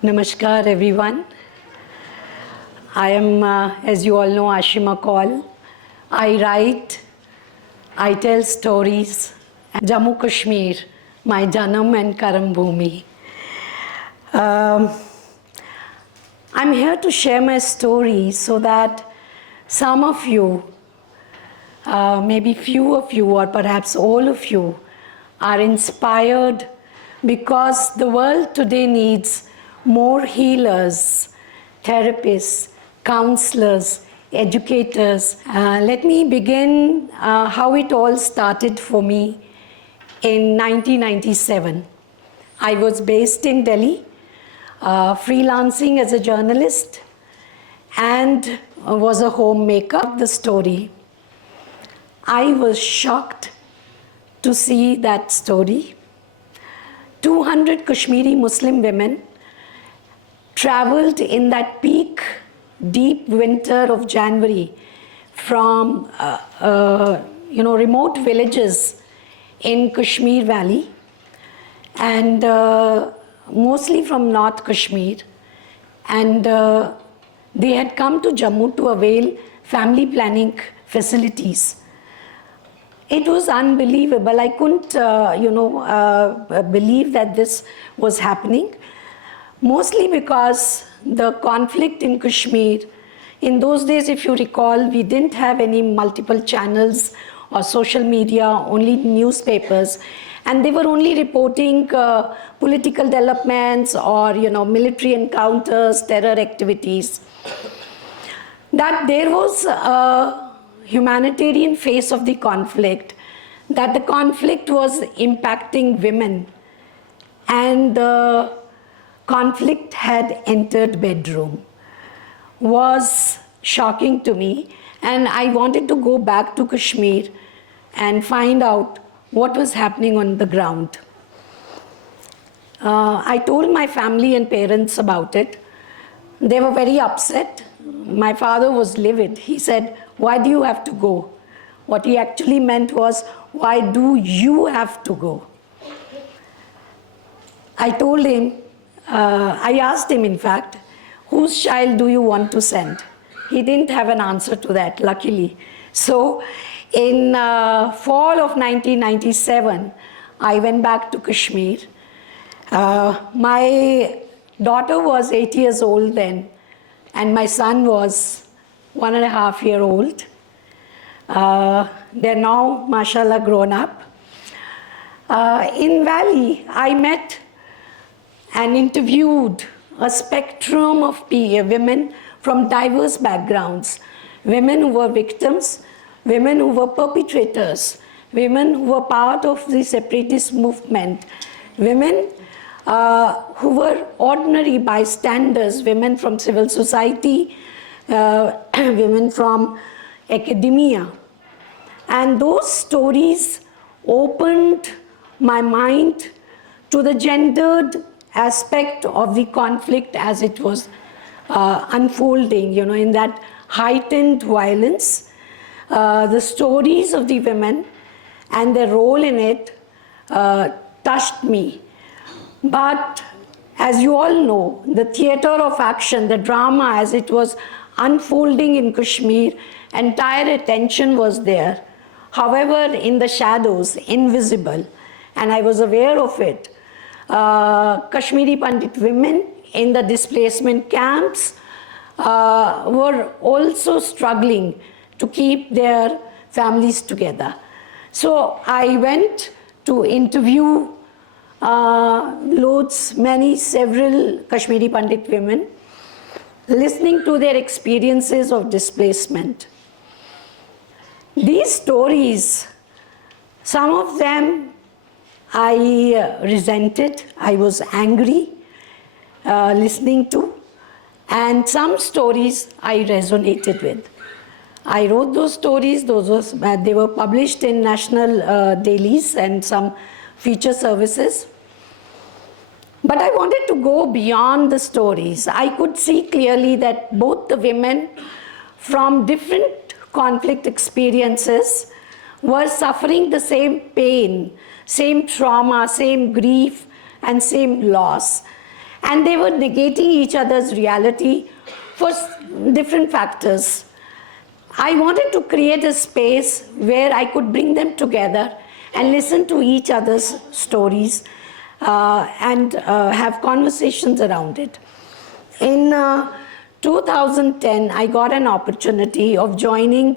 Namaskar everyone. I am, as you all know, Ashima Kaul. I write, I tell stories. Jammu Kashmir, my Janam and Karam Bhumi. I'm here to share my story so that some of you, maybe few of you or perhaps all of you are inspired because the world today needs more healers, therapists, counselors, educators. Let me begin how it all started for me in 1997. I was based in Delhi, freelancing as a journalist and was a homemaker. The story. I was shocked to see that story. 200 Kashmiri Muslim women traveled in that peak, deep winter of January from remote villages in Kashmir Valley and mostly from North Kashmir, and they had come to Jammu to avail family planning facilities. It was unbelievable. I couldn't believe that this was happening. Mostly because the conflict in Kashmir, in those days, if you recall, we didn't have any multiple channels or social media, only newspapers, and they were only reporting political developments or military encounters, terror activities. That there was a humanitarian face of the conflict, that the conflict was impacting women, and the conflict had entered bedroom, was shocking to me, and I wanted to go back to Kashmir and find out what was happening on the ground. I told my family and parents about it. They were very upset. My father was livid. He said, "Why do you have to go?" What he actually meant was, "Why do you have to go?" I told him, I asked him, in fact, whose child do you want to send? He didn't have an answer to that, luckily. So in fall of 1997, I went back to Kashmir. My daughter was 8 years old then, and my son was 1.5 years old. They're now, mashallah, grown up. In Valley, I met and interviewed a spectrum of women from diverse backgrounds, women who were victims, women who were perpetrators, women who were part of the separatist movement, women who were ordinary bystanders, women from civil society, women from academia. And those stories opened my mind to the gendered aspect of the conflict as it was unfolding, in that heightened violence. The stories of the women and their role in it touched me. But as you all know, the theater of action, the drama as it was unfolding in Kashmir, entire attention was there. However, in the shadows, invisible, and I was aware of it, Kashmiri Pandit women in the displacement camps were also struggling to keep their families together. So I went to interview several Kashmiri Pandit women, listening to their experiences of displacement. These stories, some of them I resented, I was angry listening to, and some stories I resonated with. I wrote those stories, they were published in national dailies and some feature services. But I wanted to go beyond the stories. I could see clearly that both the women from different conflict experiences were suffering the same pain, same trauma, same grief, and same loss. and they were negating each other's reality for different factors. I wanted to create a space where I could bring them together and listen to each other's stories and have conversations around it. In 2010, I got an opportunity of joining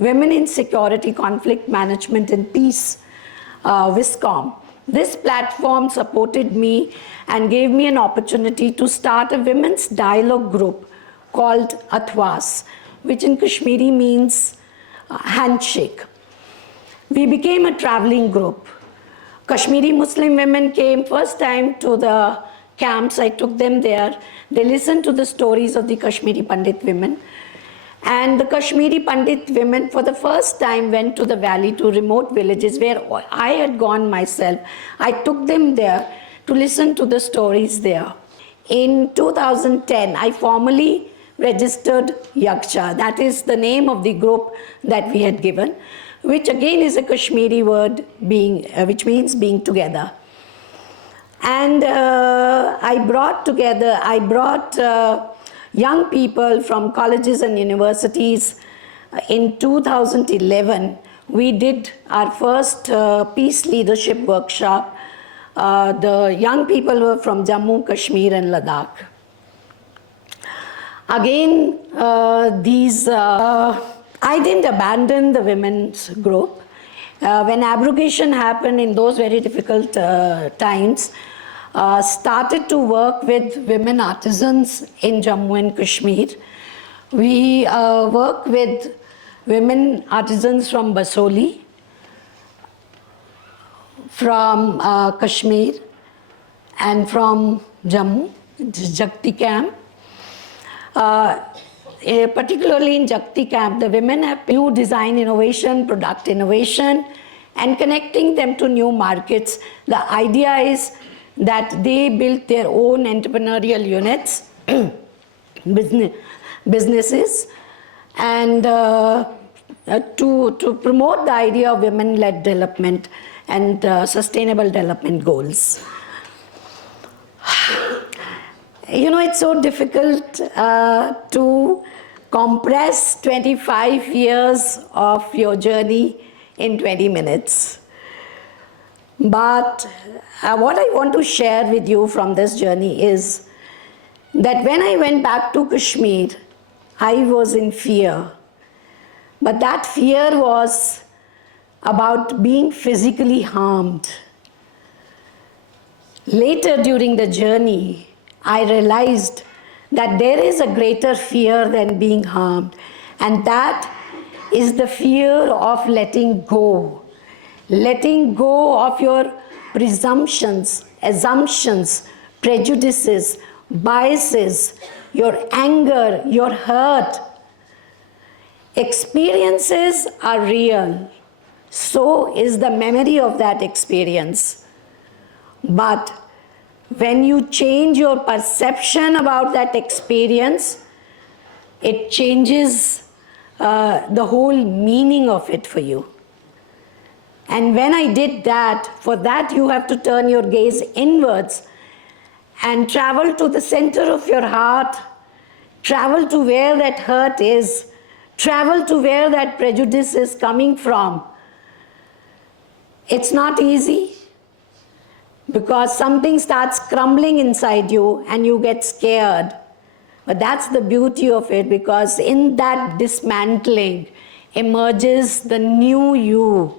Women in Security, Conflict Management and Peace, WISCOM. This platform supported me and gave me an opportunity to start a women's dialogue group called Athwas, which in Kashmiri means handshake. We became a traveling group. Kashmiri Muslim women came first time to the camps. I took them there. They listened to the stories of the Kashmiri Pandit women. And the Kashmiri Pandit women for the first time went to the valley, to remote villages where I had gone myself. I took them there to listen to the stories there. In 2010, I formally registered Yaksha. That is the name of the group that we had given, which again is a Kashmiri word which means being together. And I brought young people from colleges and universities. In 2011, we did our first peace leadership workshop. The young people were from Jammu, Kashmir and Ladakh. Again, I didn't abandon the women's group. When abrogation happened in those very difficult times, started to work with women artisans in Jammu and Kashmir. We work with women artisans from Basoli, from Kashmir, and from Jammu, Jakti camp. Particularly in Jakti camp, the women have new design innovation, product innovation, and connecting them to new markets. The idea is that they built their own entrepreneurial units, businesses, and to promote the idea of women-led development and sustainable development goals. You know, it's so difficult to compress 25 years of your journey in 20 minutes. But what I want to share with you from this journey is that when I went back to Kashmir, I was in fear. But that fear was about being physically harmed. Later during the journey, I realized that there is a greater fear than being harmed, and that is the fear of letting go. Letting go of your presumptions, assumptions, prejudices, biases, your anger, your hurt. Experiences are real. So is the memory of that experience. But when you change your perception about that experience, it changes the whole meaning of it for you. And when I did that, for that you have to turn your gaze inwards and travel to the center of your heart, travel to where that hurt is, travel to where that prejudice is coming from. It's not easy, because something starts crumbling inside you and you get scared. But that's the beauty of it, because in that dismantling emerges the new you,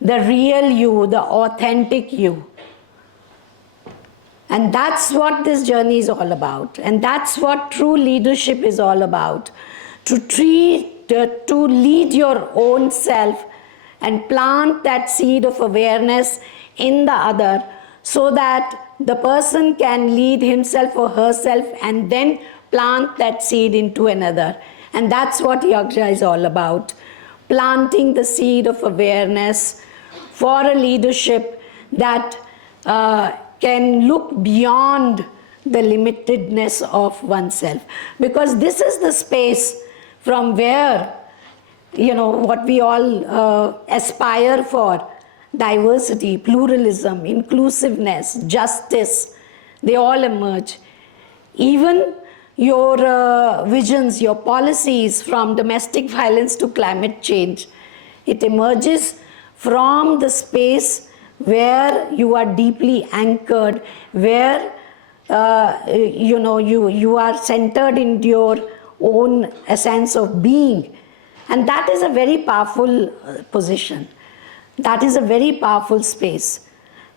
the real you, the authentic you. And that's what this journey is all about. And that's what true leadership is all about. To lead your own self and plant that seed of awareness in the other, so that the person can lead himself or herself and then plant that seed into another. And that's what Yaksha is all about. Planting the seed of awareness for a leadership that can look beyond the limitedness of oneself. Because this is the space from where, what we all aspire for: diversity, pluralism, inclusiveness, justice. they all emerge. Even your visions, your policies, from domestic violence to climate change, it emerges from the space where you are deeply anchored, where you are centered in your own essence of being. And that is a very powerful position. That is a very powerful space,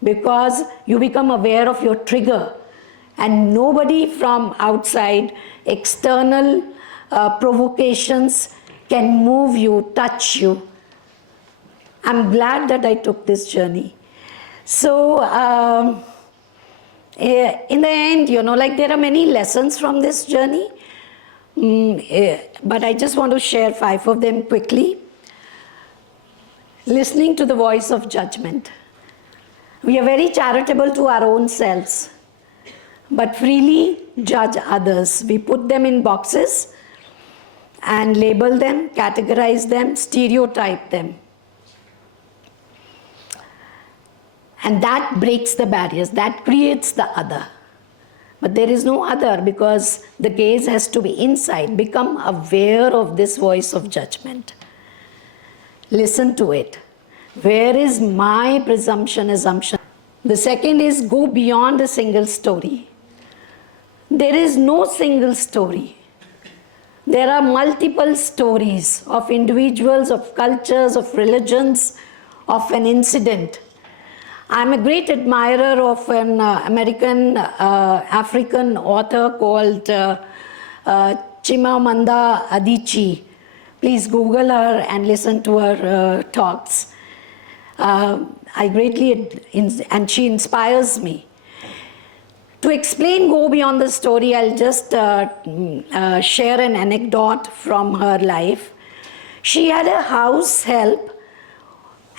because you become aware of your trigger, and nobody from outside, external provocations can move you, touch you. I'm glad that I took this journey. So in the end, there are many lessons from this journey, but I just want to share 5 of them quickly. Listening to the voice of judgment. We are very charitable to our own selves, but freely judge others. We put them in boxes and label them, categorize them, stereotype them. And that breaks the barriers, that creates the other. But there is no other, because the gaze has to be inside. Become aware of this voice of judgment. Listen to it. Where is my presumption, assumption? The second is go beyond a single story. There is no single story. There are multiple stories of individuals, of cultures, of religions, of an incident. I'm a great admirer of an American African author called Chimamanda Adichie. Please Google her and listen to her talks. I greatly, and she inspires me. To explain Go Beyond the Story, I'll just share an anecdote from her life. She had a house help,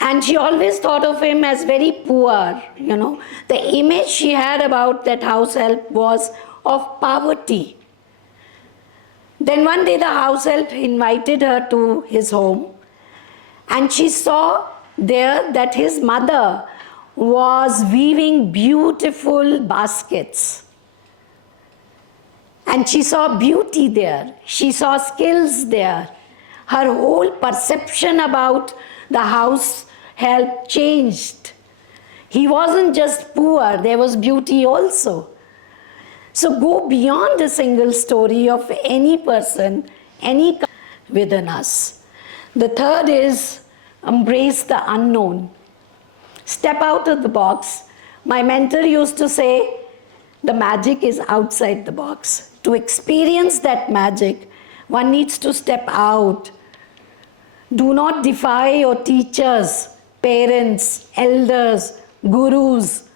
and she always thought of him as very poor, The image she had about that house help was of poverty. Then one day the house help invited her to his home, and she saw there that his mother was weaving beautiful baskets. And she saw beauty there. She saw skills there. Her whole perception about the house help changed. He wasn't just poor, there was beauty also. So go beyond a single story of any person, any within us. The third is embrace the unknown. Step out of the box. My mentor used to say, the magic is outside the box. To experience that magic, one needs to step out. Do not defy your teachers, parents, elders, gurus.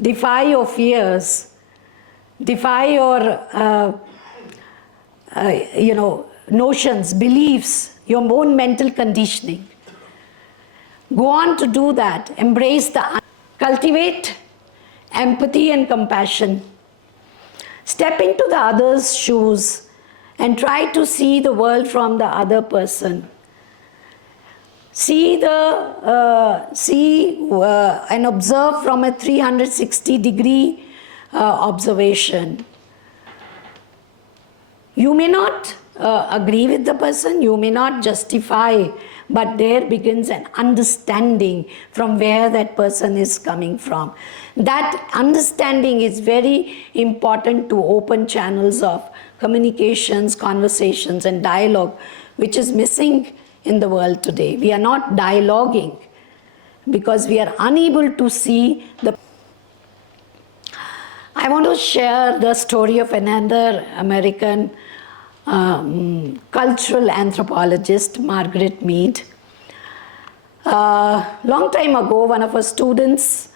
Defy your fears. Defy your, notions, beliefs, your own mental conditioning. Go on to do that. Embrace cultivate empathy and compassion. Step into the other's shoes and try to see the world from the other person. See and observe from a 360-degree observation. You may not agree with the person, you may not justify, but there begins an understanding from where that person is coming from. That understanding is very important to open channels of communications, conversations, and dialogue, which is missing in the world today. We are not dialoguing because we are unable to see the... I want to share the story of another American cultural anthropologist, Margaret Mead. Long time ago, one of her students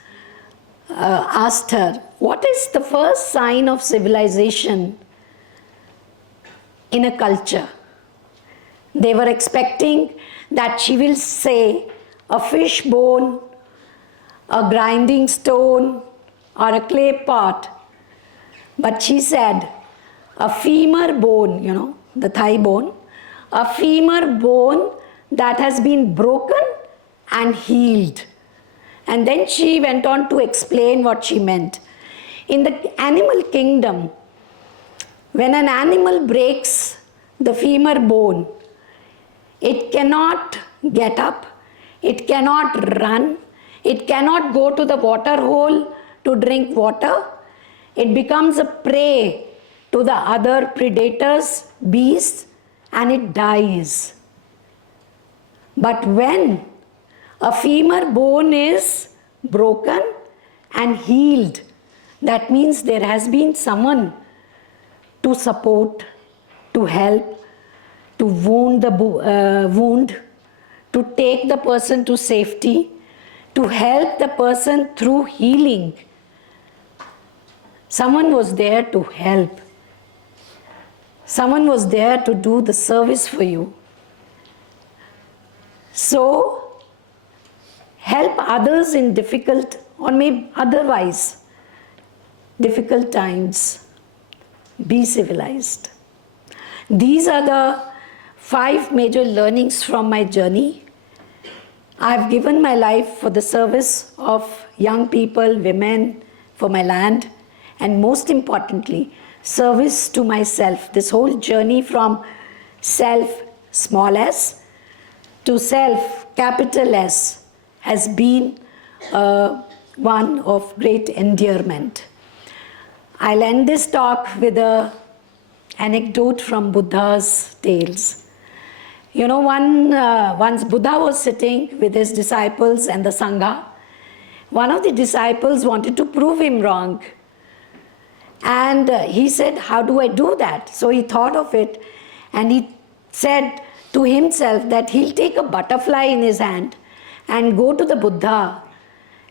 asked her, what is the first sign of civilization in a culture? They were expecting that she will say a fish bone, a grinding stone, or a clay pot. But she said, a femur bone, the thigh bone, a femur bone that has been broken and healed. And then she went on to explain what she meant. In the animal kingdom, when an animal breaks the femur bone, it cannot get up, it cannot run, it cannot go to the water hole to drink water. It becomes a prey to the other predators, beasts, and it dies. But when a femur bone is broken and healed, that means there has been someone to support, to help, to wound the wound, to take the person to safety, to help the person through healing. Someone was there to help. Someone was there to do the service for you. So, help others in difficult or maybe otherwise difficult times. Be civilized. These are the 5 major learnings from my journey. I've given my life for the service of young people, women, for my land, and most importantly, service to myself. This whole journey from self, small s, to self, capital S, has been one of great endearment. I'll end this talk with an anecdote from Buddha's tales. You know, once Buddha was sitting with his disciples and the Sangha. One of the disciples wanted to prove him wrong. And he said, how do I do that? So he thought of it and he said to himself that he'll take a butterfly in his hand and go to the Buddha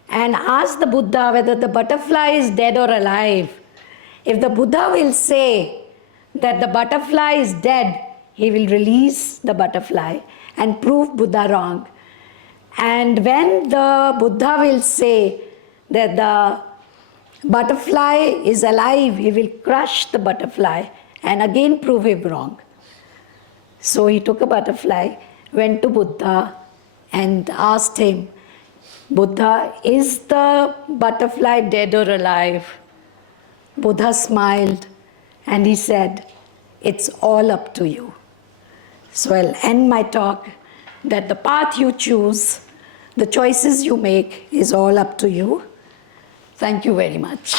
and ask the Buddha whether the butterfly is dead or alive. If the Buddha will say that the butterfly is dead, he will release the butterfly and prove Buddha wrong. And when the Buddha will say that the butterfly is alive, he will crush the butterfly and again prove him wrong. So he took a butterfly, went to Buddha and asked him, Buddha, is the butterfly dead or alive? Buddha smiled and he said, it's all up to you. So I'll end my talk that the path you choose, the choices you make is all up to you. Thank you very much.